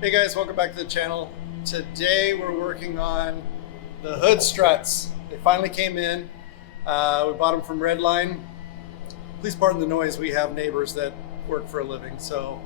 Hey guys, welcome back to the channel. Today we're working on the hood struts. They finally came in. We bought them from Redline. Please pardon the noise, we have neighbors that work for a living. So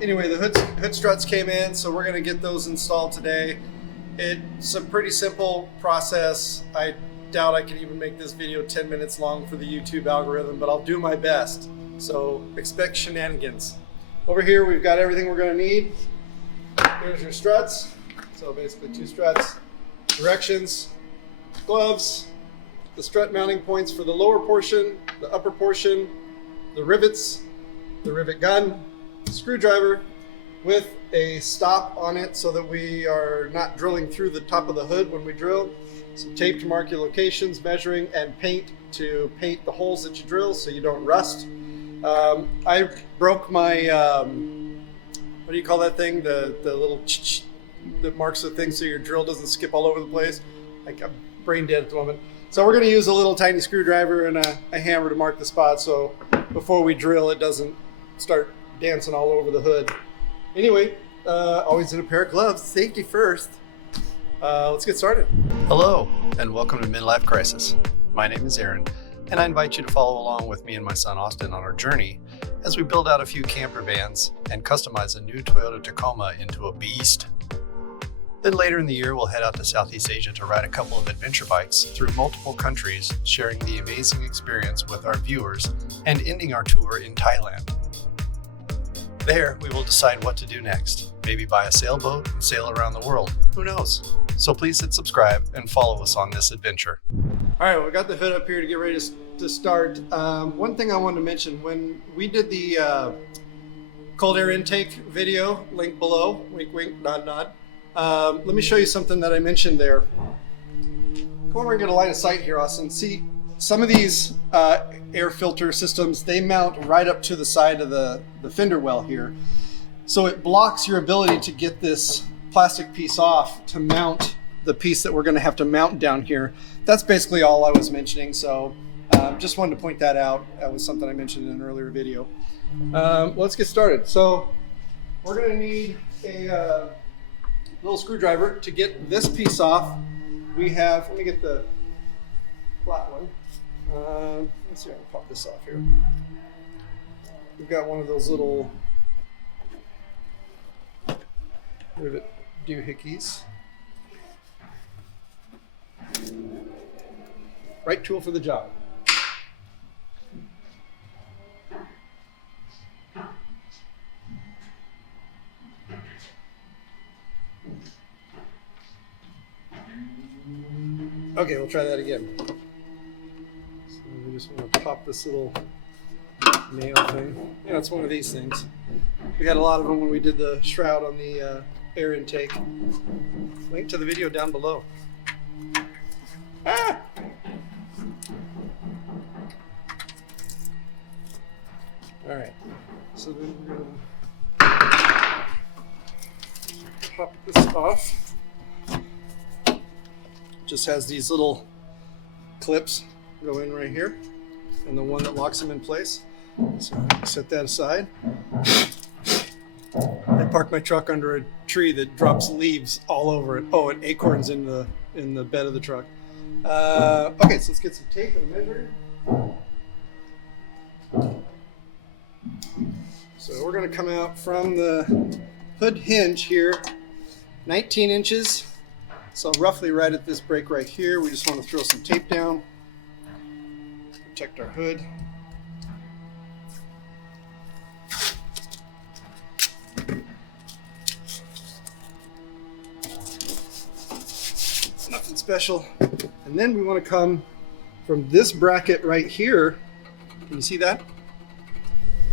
anyway, the hood struts came in, so we're gonna get those installed today. It's a pretty simple process. I doubt I can even make this video 10 minutes long for the YouTube algorithm, but I'll do my best. So expect shenanigans. Over here, we've got everything we're gonna need. Here's your struts. So basically 2 struts, directions, gloves, the strut mounting points for the lower portion, the upper portion, the rivets, the rivet gun, screwdriver with a stop on it so that we are not drilling through the top of the hood when we drill. Some tape to mark your locations, measuring, and paint to paint the holes that you drill so you don't rust. I broke my, what do you call that thing? The little that marks the thing so your drill doesn't skip all over the place. Like, I'm brain dead at the moment. So we're gonna use a little tiny screwdriver and a hammer to mark the spot so before we drill it doesn't start dancing all over the hood. Anyway, always in a pair of gloves, safety first. Let's get started. Hello, and welcome to Midlife Crisis. My name is Aaron, and I invite you to follow along with me and my son Austin on our journey as we build out a few camper vans and customize a new Toyota Tacoma into a beast. Then later in the year, we'll head out to Southeast Asia to ride a couple of adventure bikes through multiple countries, sharing the amazing experience with our viewers and ending our tour in Thailand. There, we will decide what to do next. Maybe buy a sailboat and sail around the world. Who knows? So please hit subscribe and follow us on this adventure. All right, we got the hood up here to get ready to start. One thing I wanted to mention, when we did the cold air intake video, link below, wink, wink, nod, nod. Let me show you something that I mentioned there. Come over and get a line of sight here, Austin. See, some of these air filter systems, they mount right up to the side of the fender well here. So it blocks your ability to get this plastic piece off to mount the piece that we're gonna have to mount down here. That's basically all I was mentioning. So just wanted to point that out. That was something I mentioned in an earlier video. Let's get started. So we're gonna need a little screwdriver to get this piece off. We have, let me get the flat one. Let's see if I can pop this off here. We've got one of those little rivet doohickeys. Right tool for the job. Okay, we'll try that again. So we just want to pop this little nail thing. Yeah, it's one of these things. We had a lot of them when we did the shroud on the air intake. Link to the video down below. Ah! All right, so then we're gonna pop this off. Just has these little clips go in right here and the one that locks them in place. So set that aside. I parked my truck under a tree that drops leaves all over it. Oh, and acorns in the bed of the truck. Okay, so let's get some tape and a measure. So we're gonna come out from the hood hinge here, 19 inches. So roughly right at this break right here, we just want to throw some tape down, protect our hood. Nothing special. And then we want to come from this bracket right here. Can you see that?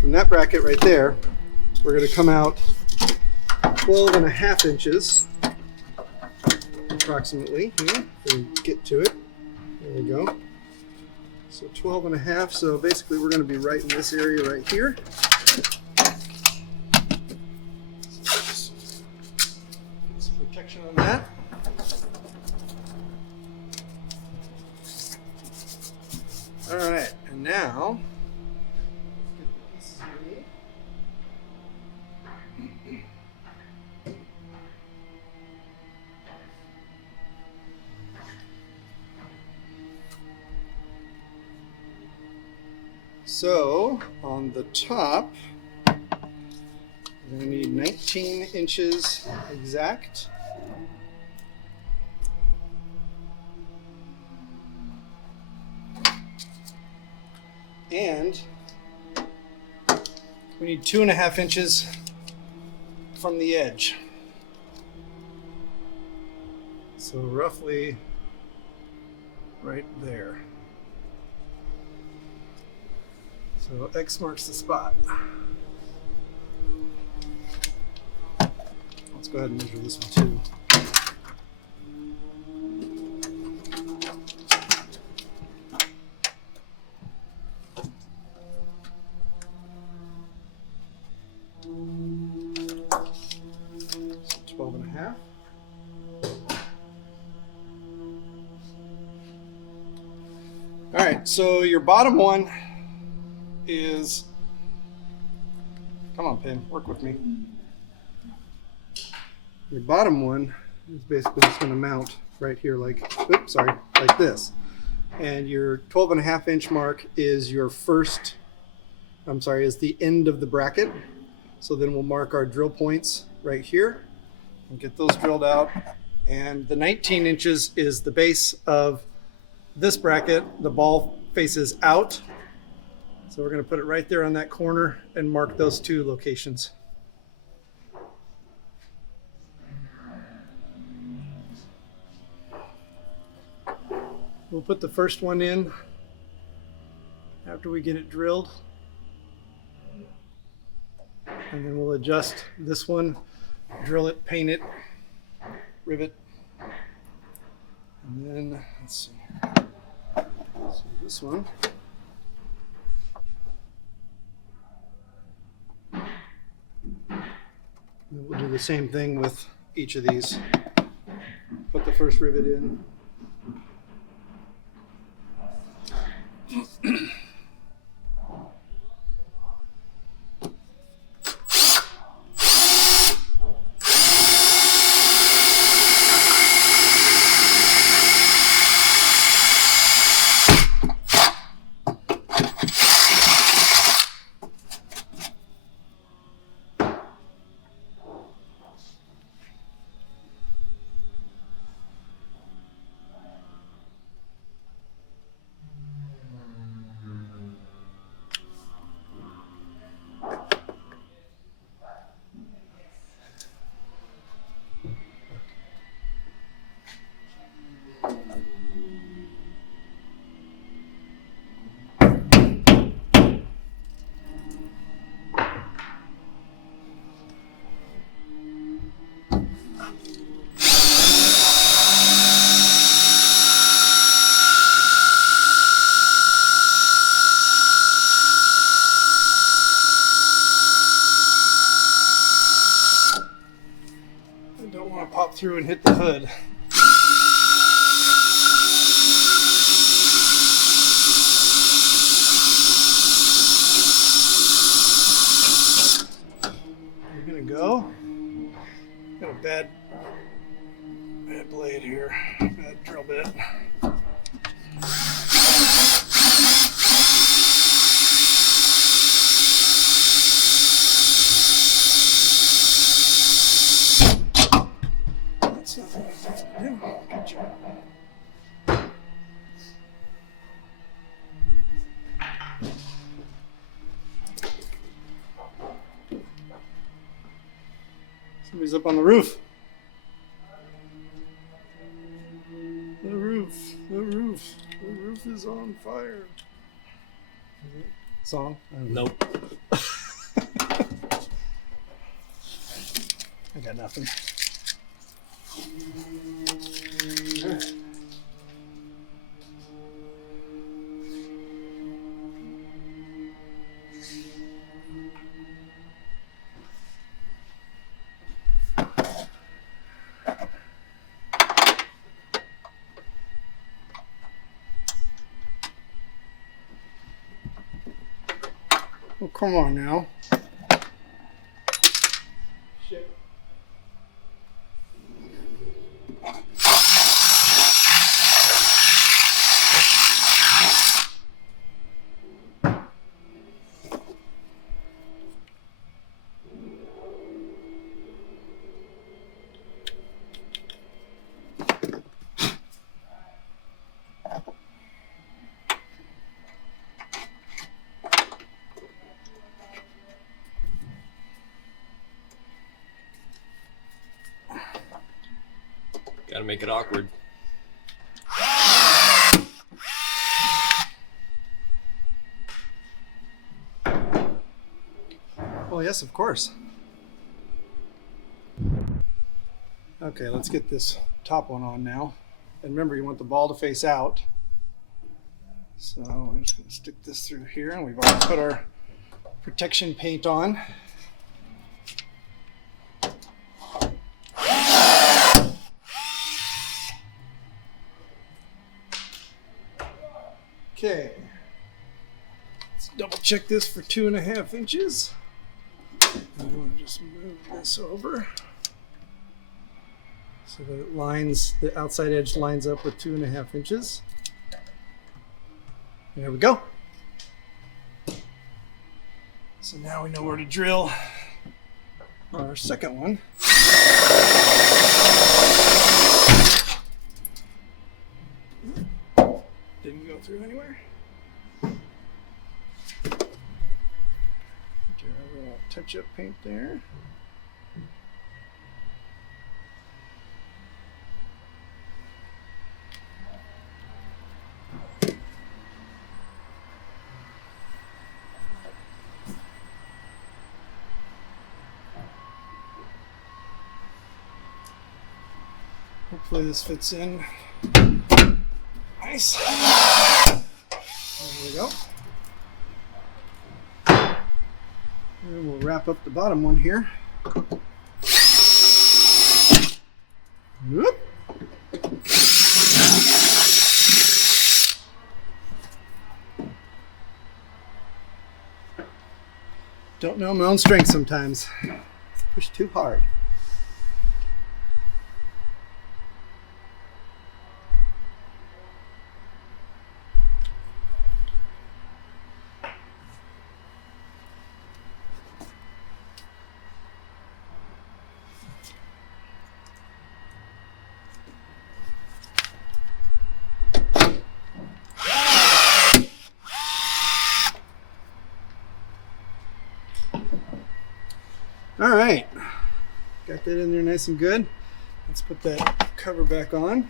From that bracket right there, we're going to come out 12.5 inches. Approximately here, we get to it. There we go. So 12.5. So basically, we're going to be right in this area right here. So just get some protection on that. All right, and now let's get the pieces we need. So on the top, we're going to need 19 inches exact. And we need 2.5 inches from the edge. So roughly right there. So X marks the spot. Let's go ahead and measure this one too. So 12.5. All right, so your bottom one is, come on, Pin, work with me. Your bottom one is basically just going to mount right here like, oops, sorry, like this. And your 12.5 inch mark is your first, is the end of the bracket. So then we'll mark our drill points right here and get those drilled out. And the 19 inches is the base of this bracket. The ball faces out. So we're going to put it right there on that corner and mark those two locations. We'll put the first one in after we get it drilled. And then we'll adjust this one, drill it, paint it, rivet. And then, let's see. So this one. And we'll do the same thing with each of these. Put the first rivet in. Pop through and hit the hood. We're gonna go. Got a bad blade here, bad drill bit. Somebody's up on the roof. The roof is on fire. Song? Nope. I got nothing. Well, come on now. Shit. Gotta make it awkward. Well, yes, of course. Okay, let's get this top one on now. And remember, you want the ball to face out. So I'm just going to stick this through here, and we've already put our protection paint on. Okay, let's double check this for 2.5 inches. I'm going to just move this over so that it lines, the outside edge lines up with 2.5 inches. There we go. So now we know where to drill our second one. Didn't go through anywhere. Do a little touch-up paint there. Hopefully this fits in nice. There we go. And we'll wrap up the bottom one here. Whoop. Don't know my own strength sometimes. Push too hard. All right, got that in there nice and good. Let's put that cover back on.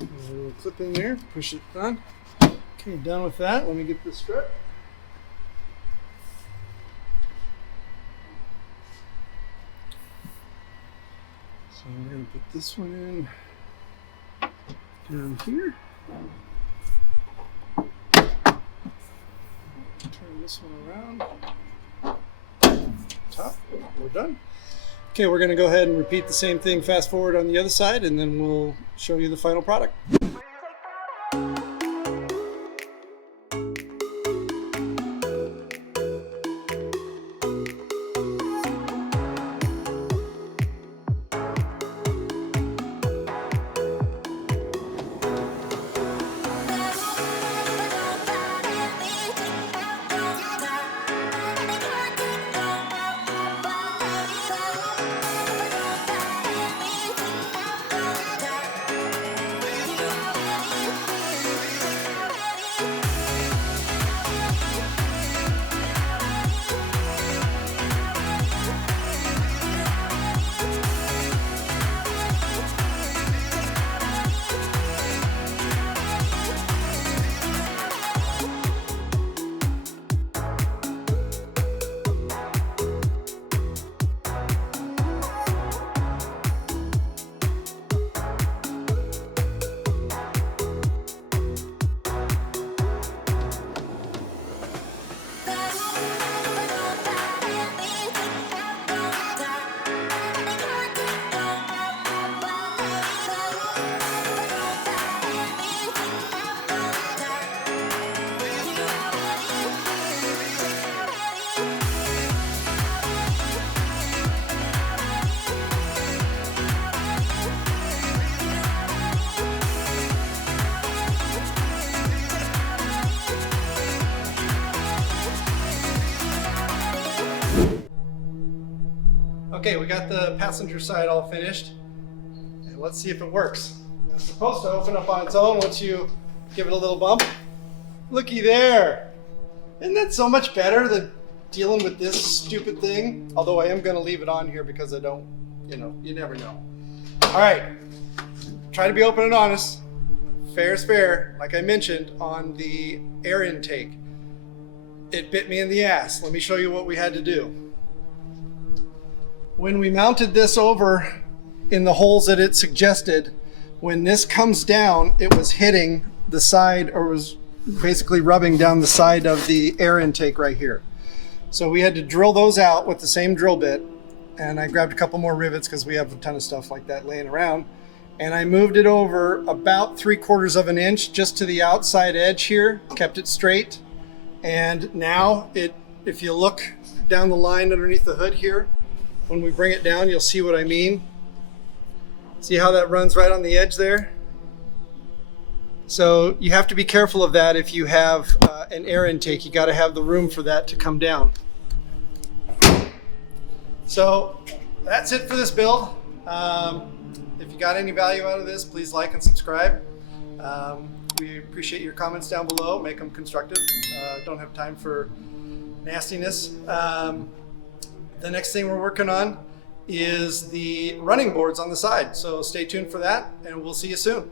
A little clip in there, push it on. Okay, done with that. Let me get the strut. So we're going to put this one in down here. Turn this one around. Top. We're done. Okay, we're going to go ahead and repeat the same thing, fast forward on the other side, and then we'll show you the final product. Okay, we got the passenger side all finished. And let's see if it works. It's supposed to open up on its own once you give it a little bump. Looky there. Isn't that so much better than dealing with this stupid thing? Although I am going to leave it on here because I don't, you never know. All right, try to be open and honest. Fair is fair, like I mentioned, on the air intake. It bit me in the ass. Let me show you what we had to do. When we mounted this over in the holes that it suggested, when this comes down, it was hitting the side, or was basically rubbing down the side of the air intake right here. So we had to drill those out with the same drill bit, and I grabbed a couple more rivets because we have a ton of stuff like that laying around. And I moved it over about 3/4 of an inch just to the outside edge here, kept it straight. And now if you look down the line underneath the hood here, when we bring it down, you'll see what I mean. See how that runs right on the edge there? So you have to be careful of that if you have an air intake. You got to have the room for that to come down. So that's it for this build. If you got any value out of this, please like and subscribe. We appreciate your comments down below. Make them constructive. Don't have time for nastiness. The next thing we're working on is the running boards on the side. So stay tuned for that, and we'll see you soon.